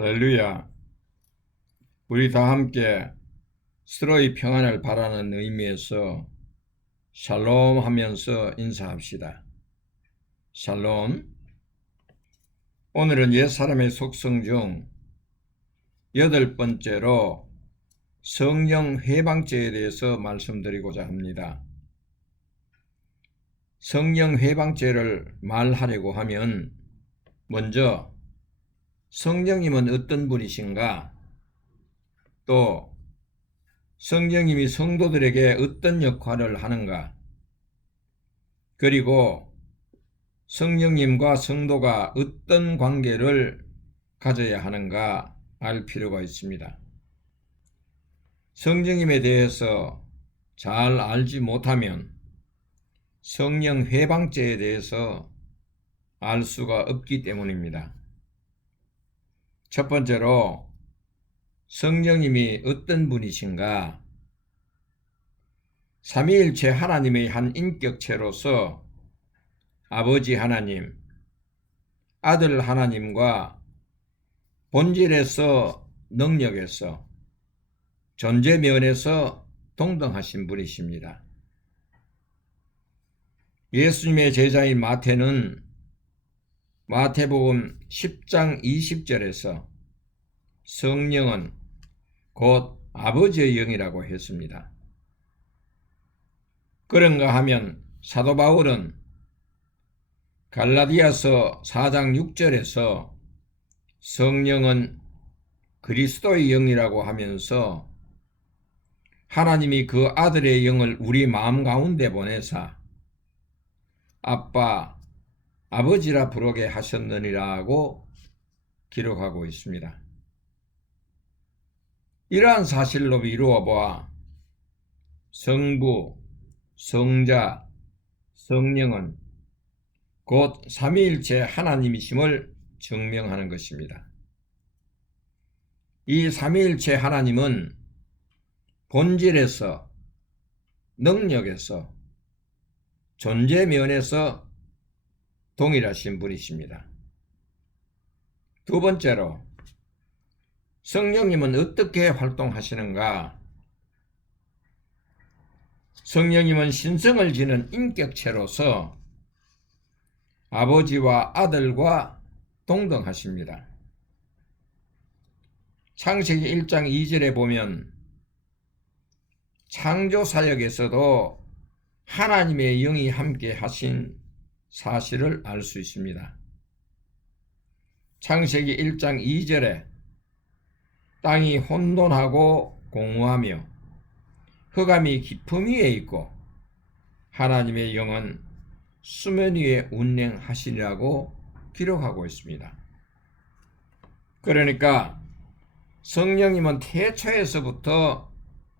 할렐루야. 우리 다 함께 서로의 평안을 바라는 의미에서 샬롬 하면서 인사합시다. 샬롬. 오늘은 옛사람의 속성 중 8번째로 성령 회방죄에 대해서 말씀드리고자 합니다. 성령 회방죄를 말하려고 하면 먼저 성령님은 어떤 분이신가? 또 성령님이 성도들에게 어떤 역할을 하는가? 그리고 성령님과 성도가 어떤 관계를 가져야 하는가 알 필요가 있습니다. 성령님에 대해서 잘 알지 못하면 성령 회방죄에 대해서 알 수가 없기 때문입니다. 첫 번째로 성령님이 어떤 분이신가? 삼위일체 하나님의 한 인격체로서 아버지 하나님, 아들 하나님과 본질에서 능력에서 존재 면에서 동등하신 분이십니다. 예수님의 제자인 마태는 마태복음 10장 20절에서 성령은 곧 아버지의 영이라고 했습니다. 그런가 하면 사도 바울은 갈라디아서 4장 6절에서 성령은 그리스도의 영이라고 하면서 하나님이 그 아들의 영을 우리 마음 가운데 보내사 아빠, 아버지라 부르게 하셨느니라고 기록하고 있습니다. 이러한 사실로 이루어 보아 성부, 성자, 성령은 곧 삼위일체 하나님이심을 증명하는 것입니다. 이 삼위일체 하나님은 본질에서, 능력에서, 존재 면에서 동일하신 분이십니다. 두 번째로 성령님은 어떻게 활동하시는가? 성령님은 신성을 지닌 인격체로서 아버지와 아들과 동등하십니다. 창세기 1장 2절에 보면 창조사역에서도 하나님의 영이 함께 하신 사실을 알 수 있습니다. 창세기 1장 2절에 땅이 혼돈하고 공허하며 흑암이 깊음 위에 있고 하나님의 영은 수면 위에 운행하시리라고 기록하고 있습니다. 그러니까 성령님은 태초에서부터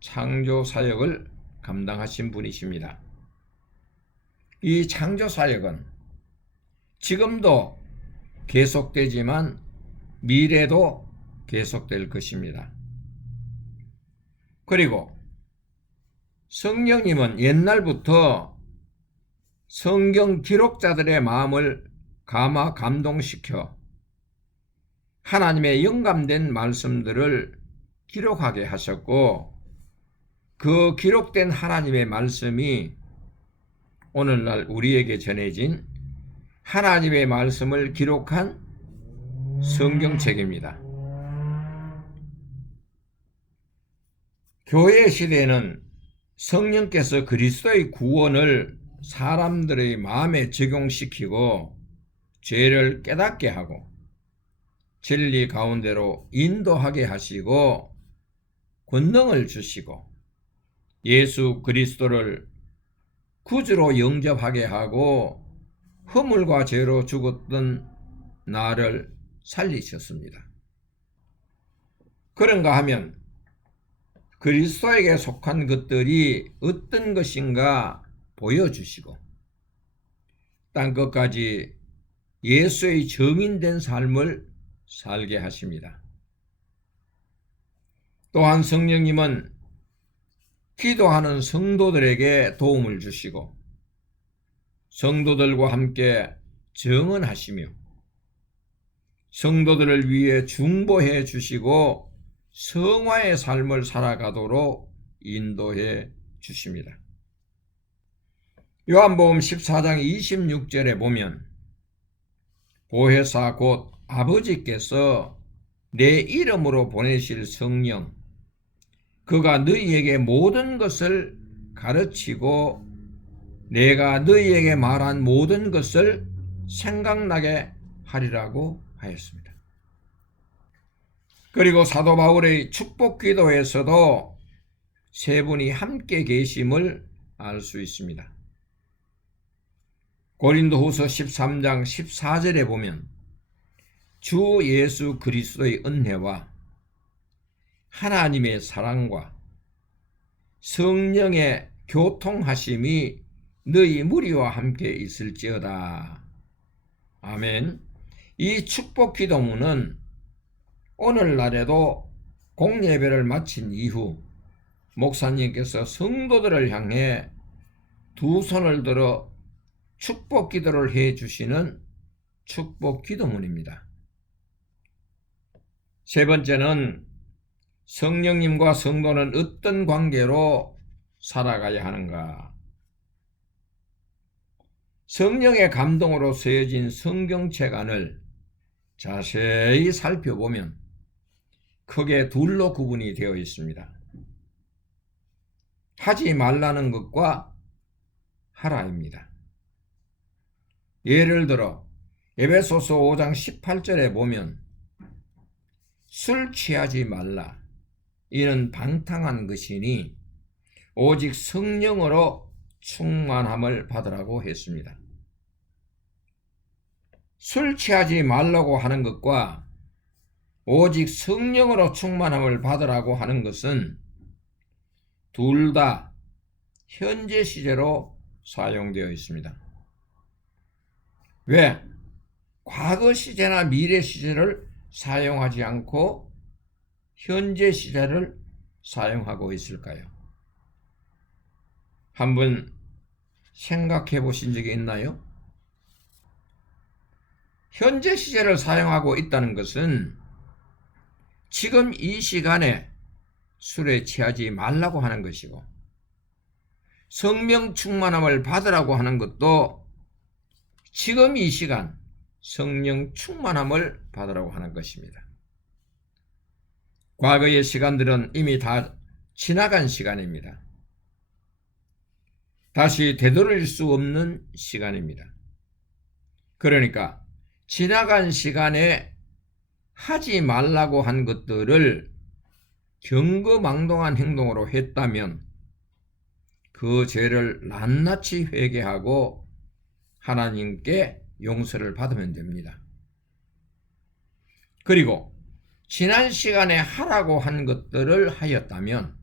창조 사역을 감당하신 분이십니다. 이 창조 사역은 지금도 계속되지만 미래도 계속될 것입니다. 그리고 성령님은 옛날부터 성경 기록자들의 마음을 감동시켜 하나님의 영감된 말씀들을 기록하게 하셨고 그 기록된 하나님의 말씀이 오늘날 우리에게 전해진 하나님의 말씀을 기록한 성경책입니다. 교회 시대에는 성령께서 그리스도의 구원을 사람들의 마음에 적용시키고 죄를 깨닫게 하고 진리 가운데로 인도하게 하시고 권능을 주시고 예수 그리스도를 구주로 영접하게 하고 허물과 죄로 죽었던 나를 살리셨습니다. 그런가 하면 그리스도에게 속한 것들이 어떤 것인가 보여주시고 땅끝까지 예수의 증인된 삶을 살게 하십니다. 또한 성령님은 기도하는 성도들에게 도움을 주시고 성도들과 함께 정언하시며 성도들을 위해 중보해 주시고 성화의 삶을 살아가도록 인도해 주십니다. 요한복음 14장 26절에 보면 보혜사 곧 아버지께서 내 이름으로 보내실 성령 그가 너희에게 모든 것을 가르치고 내가 너희에게 말한 모든 것을 생각나게 하리라고 하였습니다. 그리고 사도 바울의 축복 기도에서도 세 분이 함께 계심을 알 수 있습니다. 고린도후서 13장 14절에 보면 주 예수 그리스도의 은혜와 하나님의 사랑과 성령의 교통하심이 너희 무리와 함께 있을지어다. 아멘. 이 축복 기도문은 오늘날에도 공예배를 마친 이후 목사님께서 성도들을 향해 두 손을 들어 축복 기도를 해 주시는 축복 기도문입니다. 세 번째는 성령님과 성도는 어떤 관계로 살아가야 하는가? 성령의 감동으로 쓰여진 성경책 안을 자세히 살펴보면 크게 둘로 구분이 되어 있습니다. 하지 말라는 것과 하라입니다. 예를 들어 에베소서 5장 18절에 보면 술 취하지 말라. 이는 방탕한 것이니 오직 성령으로 충만함을 받으라고 했습니다. 술 취하지 말라고 하는 것과 오직 성령으로 충만함을 받으라고 하는 것은 둘 다 현재 시제로 사용되어 있습니다. 왜? 과거 시제나 미래 시제를 사용하지 않고 현재 시제를 사용하고 있을까요? 한번 생각해 보신 적이 있나요? 현재 시제를 사용하고 있다는 것은 지금 이 시간에 술에 취하지 말라고 하는 것이고 성령 충만함을 받으라고 하는 것도 지금 이 시간 성령 충만함을 받으라고 하는 것입니다. 과거의 시간들은 이미 다 지나간 시간입니다. 다시 되돌릴 수 없는 시간입니다. 그러니까 지나간 시간에 하지 말라고 한 것들을 경거망동한 행동으로 했다면 그 죄를 낱낱이 회개하고 하나님께 용서를 받으면 됩니다. 그리고 지난 시간에 하라고 한 것들을 하였다면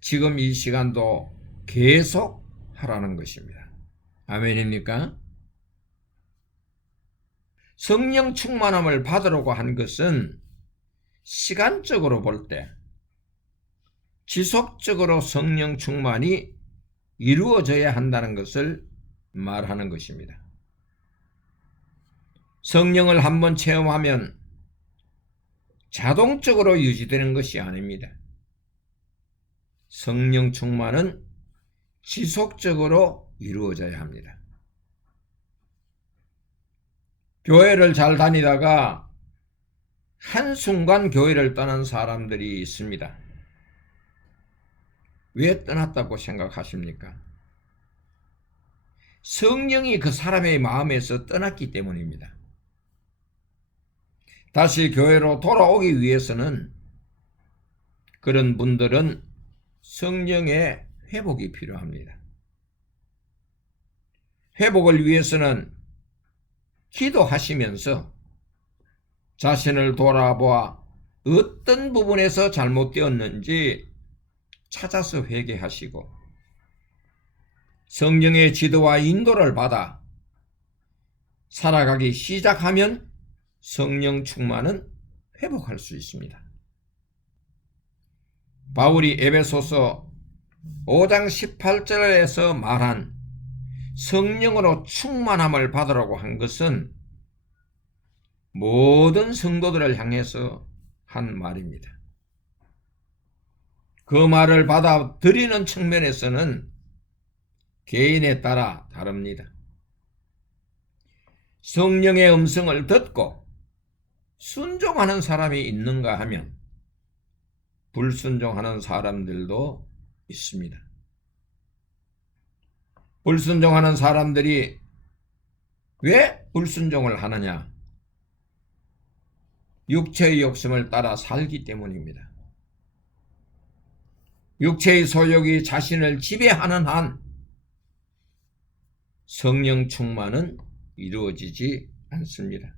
지금 이 시간도 계속 하라는 것입니다. 아멘입니까? 성령 충만함을 받으려고 한 것은 시간적으로 볼 때 지속적으로 성령 충만이 이루어져야 한다는 것을 말하는 것입니다. 성령을 한번 체험하면 자동적으로 유지되는 것이 아닙니다. 성령 충만은 지속적으로 이루어져야 합니다. 교회를 잘 다니다가 한순간 교회를 떠난 사람들이 있습니다. 왜 떠났다고 생각하십니까? 성령이 그 사람의 마음에서 떠났기 때문입니다. 다시 교회로 돌아오기 위해서는 그런 분들은 성령의 회복이 필요합니다. 회복을 위해서는 기도하시면서 자신을 돌아보아 어떤 부분에서 잘못되었는지 찾아서 회개하시고 성령의 지도와 인도를 받아 살아가기 시작하면 성령 충만은 회복할 수 있습니다. 바울이 에베소서 5장 18절에서 말한 성령으로 충만함을 받으라고 한 것은 모든 성도들을 향해서 한 말입니다. 그 말을 받아들이는 측면에서는 개인에 따라 다릅니다. 성령의 음성을 듣고 순종하는 사람이 있는가 하면 불순종하는 사람들도 있습니다. 불순종하는 사람들이 왜 불순종을 하느냐? 육체의 욕심을 따라 살기 때문입니다. 육체의 소욕이 자신을 지배하는 한 성령 충만은 이루어지지 않습니다.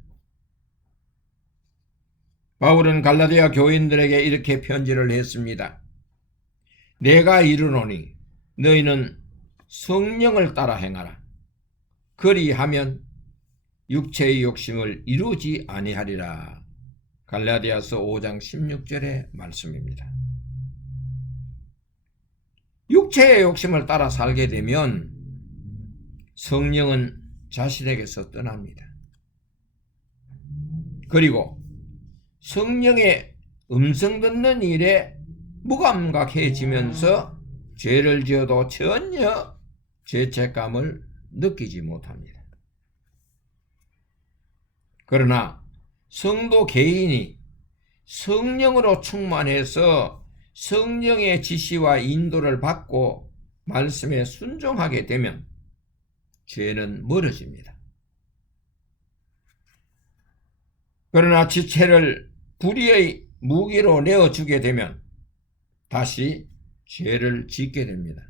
바울은 갈라디아 교인들에게 이렇게 편지를 했습니다. 내가 이르노니 너희는 성령을 따라 행하라. 그리하면 육체의 욕심을 이루지 아니하리라. 갈라디아서 5장 16절의 말씀입니다. 육체의 욕심을 따라 살게 되면 성령은 자신에게서 떠납니다. 그리고 성령의 음성 듣는 일에 무감각해지면서 죄를 지어도 전혀 죄책감을 느끼지 못합니다. 그러나 성도 개인이 성령으로 충만해서 성령의 지시와 인도를 받고 말씀에 순종하게 되면 죄는 멀어집니다. 그러나 지체를 불의의 무기로 내어주게 되면 다시 죄를 짓게 됩니다.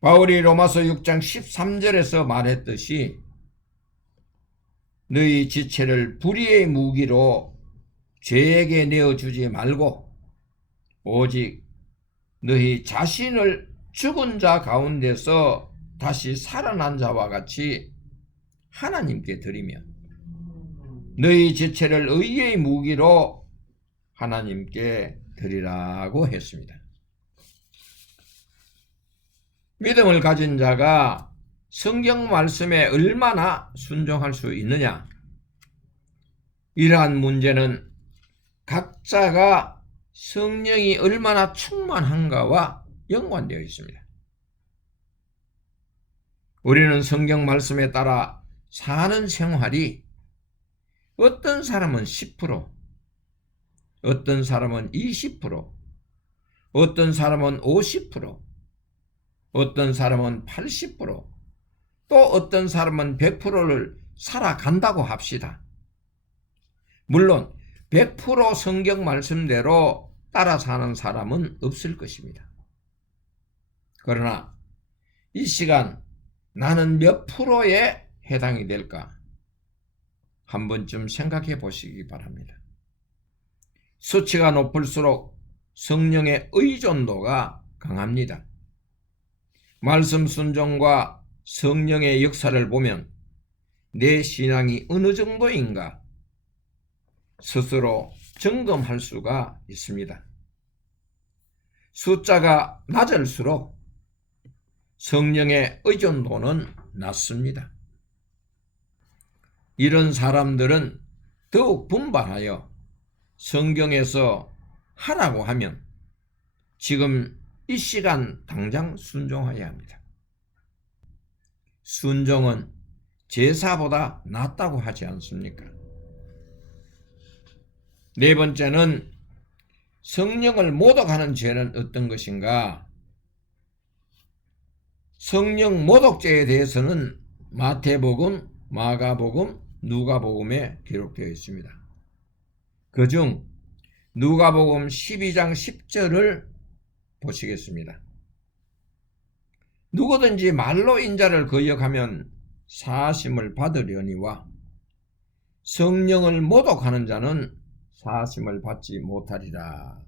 바울이 로마서 6장 13절에서 말했듯이 너희 지체를 불의의 무기로 죄에게 내어주지 말고 오직 너희 자신을 죽은 자 가운데서 다시 살아난 자와 같이 하나님께 드리며 너희 지체를 의의 무기로 하나님께 드리라고 했습니다. 믿음을 가진 자가 성경 말씀에 얼마나 순종할 수 있느냐? 이러한 문제는 각자가 성령이 얼마나 충만한가와 연관되어 있습니다. 우리는 성경 말씀에 따라 사는 생활이 어떤 사람은 10%, 어떤 사람은 20%, 어떤 사람은 50%, 어떤 사람은 80%, 또 어떤 사람은 100%를 살아간다고 합시다. 물론 100% 성경 말씀대로 따라 사는 사람은 없을 것입니다. 그러나 이 시간 나는 몇 프로에 해당이 될까? 한 번쯤 생각해 보시기 바랍니다. 수치가 높을수록 성령의 의존도가 강합니다. 말씀 순종과 성령의 역사를 보면 내 신앙이 어느 정도인가 스스로 점검할 수가 있습니다. 숫자가 낮을수록 성령의 의존도는 낮습니다. 이런 사람들은 더욱 분발하여 성경에서 하라고 하면 지금 이 시간 당장 순종해야 합니다. 순종은 제사보다 낫다고 하지 않습니까? 네 번째는 성령을 모독하는 죄는 어떤 것인가? 성령 모독죄에 대해서는 마태복음, 마가복음, 누가복음에 기록되어 있습니다. 그중 누가복음 12장 10절을 보시겠습니다. 누구든지 말로 인자를 거역하면 사하심을 받으려니와 성령을 모독하는 자는 사하심을 받지 못하리라.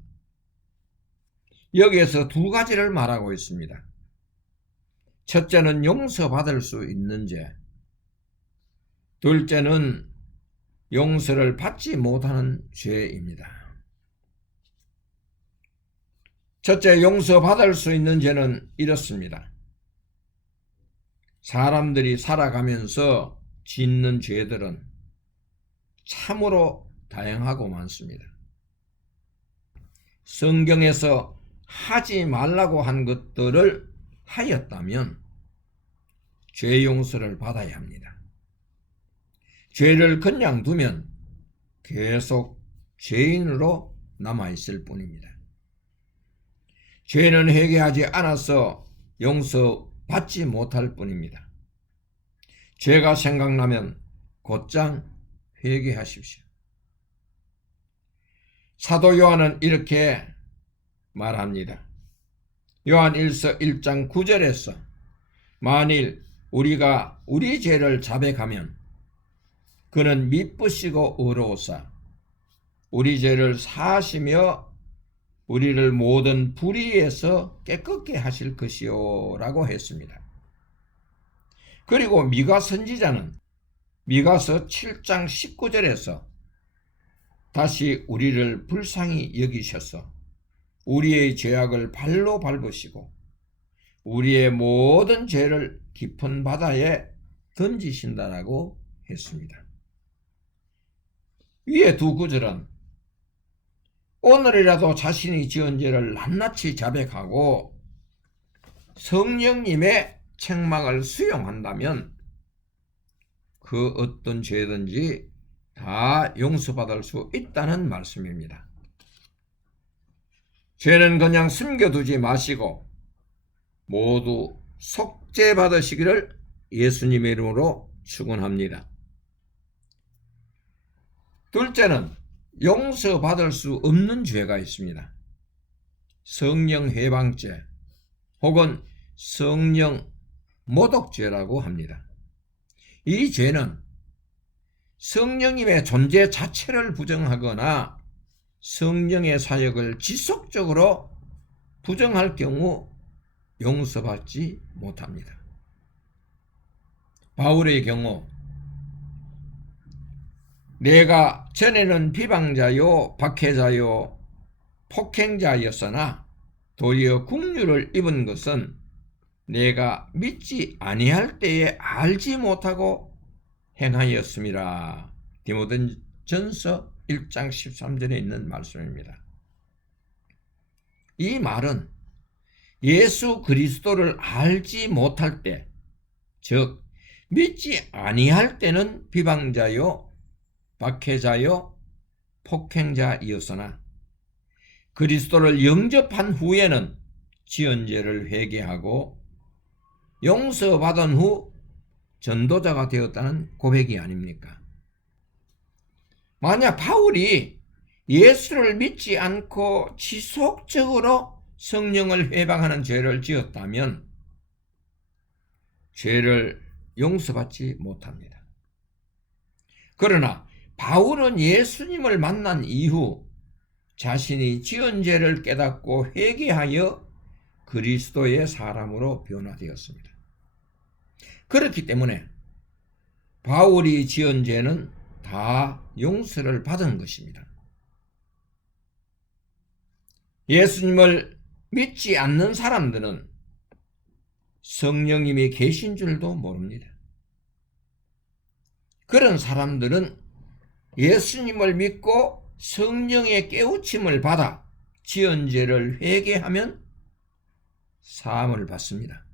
여기에서 두 가지를 말하고 있습니다. 첫째는 용서받을 수 있는 죄, 둘째는 용서를 받지 못하는 죄입니다. 첫째, 용서받을 수 있는 죄는 이렇습니다. 사람들이 살아가면서 짓는 죄들은 참으로 다양하고 많습니다. 성경에서 하지 말라고 한 것들을 하였다면 죄 용서를 받아야 합니다. 죄를 그냥 두면 계속 죄인으로 남아있을 뿐입니다. 죄는 회개하지 않아서 용서받지 못할 뿐입니다. 죄가 생각나면 곧장 회개하십시오. 사도 요한은 이렇게 말합니다. 요한 1서 1장 9절에서 만일 우리가 우리 죄를 자백하면 그는 미쁘시고 의로우사 우리 죄를 사하시며 우리를 모든 불의에서 깨끗게 하실 것이요 라고 했습니다. 그리고 미가 선지자는 미가서 7장 19절에서 다시 우리를 불쌍히 여기셔서 우리의 죄악을 발로 밟으시고 우리의 모든 죄를 깊은 바다에 던지신다라고 했습니다. 위에 두 구절은 오늘이라도 자신이 지은 죄를 낱낱이 자백하고 성령님의 책망을 수용한다면 그 어떤 죄든지 다 용서받을 수 있다는 말씀입니다. 죄는 그냥 숨겨두지 마시고 모두 속죄받으시기를 예수님의 이름으로 축원합니다. 둘째는 용서받을 수 없는 죄가 있습니다. 성령 회방죄 혹은 성령 모독죄라고 합니다. 이 죄는 성령님의 존재 자체를 부정하거나 성령의 사역을 지속적으로 부정할 경우 용서받지 못합니다. 바울의 경우 내가 전에는 비방자요 박해자요 폭행자였으나 도리어 국류를 입은 것은 내가 믿지 아니할 때에 알지 못하고 행하였음이라. 디모데전서 1장 13절에 있는 말씀입니다. 이 말은 예수 그리스도를 알지 못할 때, 즉 믿지 아니할 때는 비방자요 박해자요 폭행자이었으나 그리스도를 영접한 후에는 지은 죄를 회개하고 용서받은 후 전도자가 되었다는 고백이 아닙니까? 만약 바울이 예수를 믿지 않고 지속적으로 성령을 회방하는 죄를 지었다면 죄를 용서받지 못합니다. 그러나 바울은 예수님을 만난 이후 자신이 지은 죄를 깨닫고 회개하여 그리스도의 사람으로 변화되었습니다. 그렇기 때문에 바울이 지은 죄는 다 용서를 받은 것입니다. 예수님을 믿지 않는 사람들은 성령님이 계신 줄도 모릅니다. 그런 사람들은 예수님을 믿고 성령의 깨우침을 받아 지은 죄를 회개하면 사함을 받습니다.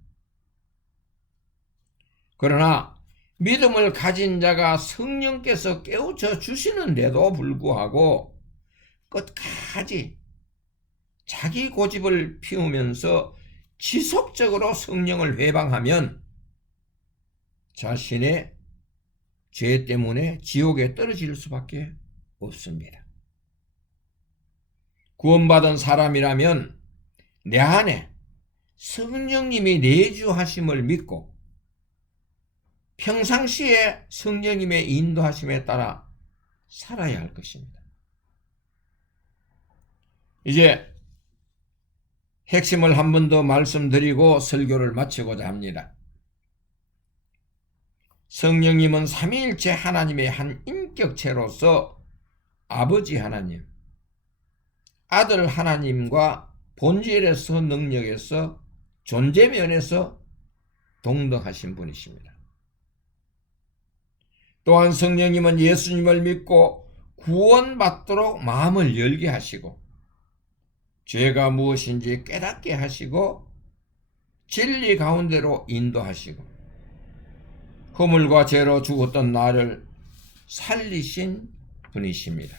그러나 믿음을 가진 자가 성령께서 깨우쳐 주시는데도 불구하고 끝까지 자기 고집을 피우면서 지속적으로 성령을 회방하면 자신의 죄 때문에 지옥에 떨어질 수밖에 없습니다. 구원받은 사람이라면 내 안에 성령님이 내주하심을 믿고 평상시에 성령님의 인도하심에 따라 살아야 할 것입니다. 이제 핵심을 한 번 더 말씀드리고 설교를 마치고자 합니다. 성령님은 삼위일체 하나님의 한 인격체로서 아버지 하나님, 아들 하나님과 본질에서 능력에서 존재 면에서 동등하신 분이십니다. 또한 성령님은 예수님을 믿고 구원받도록 마음을 열게 하시고 죄가 무엇인지 깨닫게 하시고 진리 가운데로 인도하시고 허물과 죄로 죽었던 나를 살리신 분이십니다.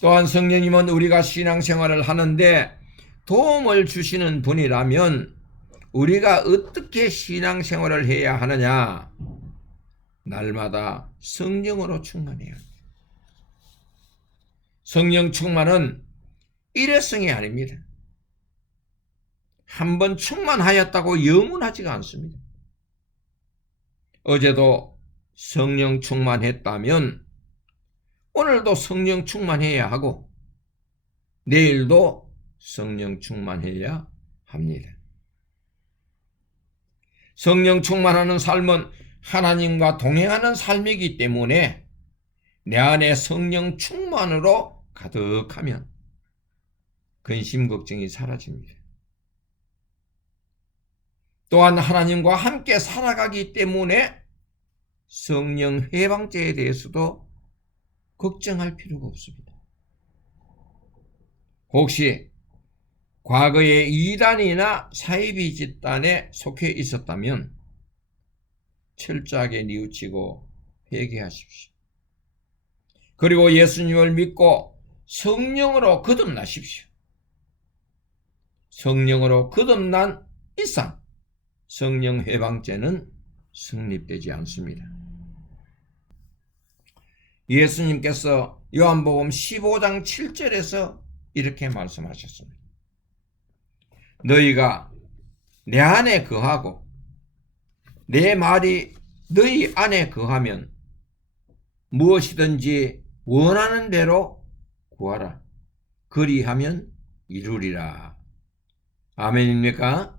또한 성령님은 우리가 신앙생활을 하는데 도움을 주시는 분이라면 우리가 어떻게 신앙생활을 해야 하느냐? 날마다 성령으로 충만해야 합니다. 성령 충만은 일회성이 아닙니다. 한번 충만하였다고 영원하지가 않습니다. 어제도 성령 충만했다면 오늘도 성령 충만해야 하고 내일도 성령 충만해야 합니다. 성령 충만하는 삶은 하나님과 동행하는 삶이기 때문에 내 안에 성령 충만으로 가득하면 근심 걱정이 사라집니다. 또한 하나님과 함께 살아가기 때문에 성령 해방죄에 대해서도 걱정할 필요가 없습니다. 혹시 과거에 이단이나 사이비 집단에 속해 있었다면 철저하게 뉘우치고 회개하십시오. 그리고 예수님을 믿고 성령으로 거듭나십시오. 성령으로 거듭난 이상 성령 해방죄는 성립되지 않습니다. 예수님께서 요한복음 15장 7절에서 이렇게 말씀하셨습니다. 너희가 내 안에 거하고 내 말이 너희 안에 거하면 무엇이든지 원하는 대로 구하라. 그리하면 이루리라. 아멘입니까?